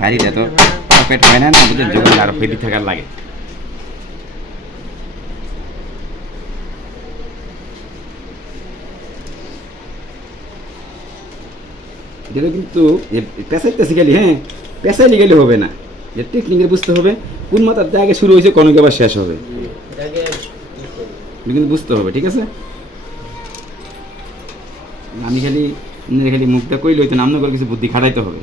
গাড়িটা তো পকেট হয় না বুঝলেন, যখন আরো ফেরি থাকার লাগে। এটা কিন্তু পেঁচাইতেছি গেলে, হ্যাঁ পেঁচাইলে গেলে হবে না, যে টেকনিকে বুঝতে হবে কোন মাথার আগে শুরু হয়েছে কোন আবার শেষ হবে, কিন্তু বুঝতে হবে। ঠিক আছে, আমি খালি মুখটা কইলে হইতো না, আপনার কিছু বুদ্ধি খাটাইতে হবে।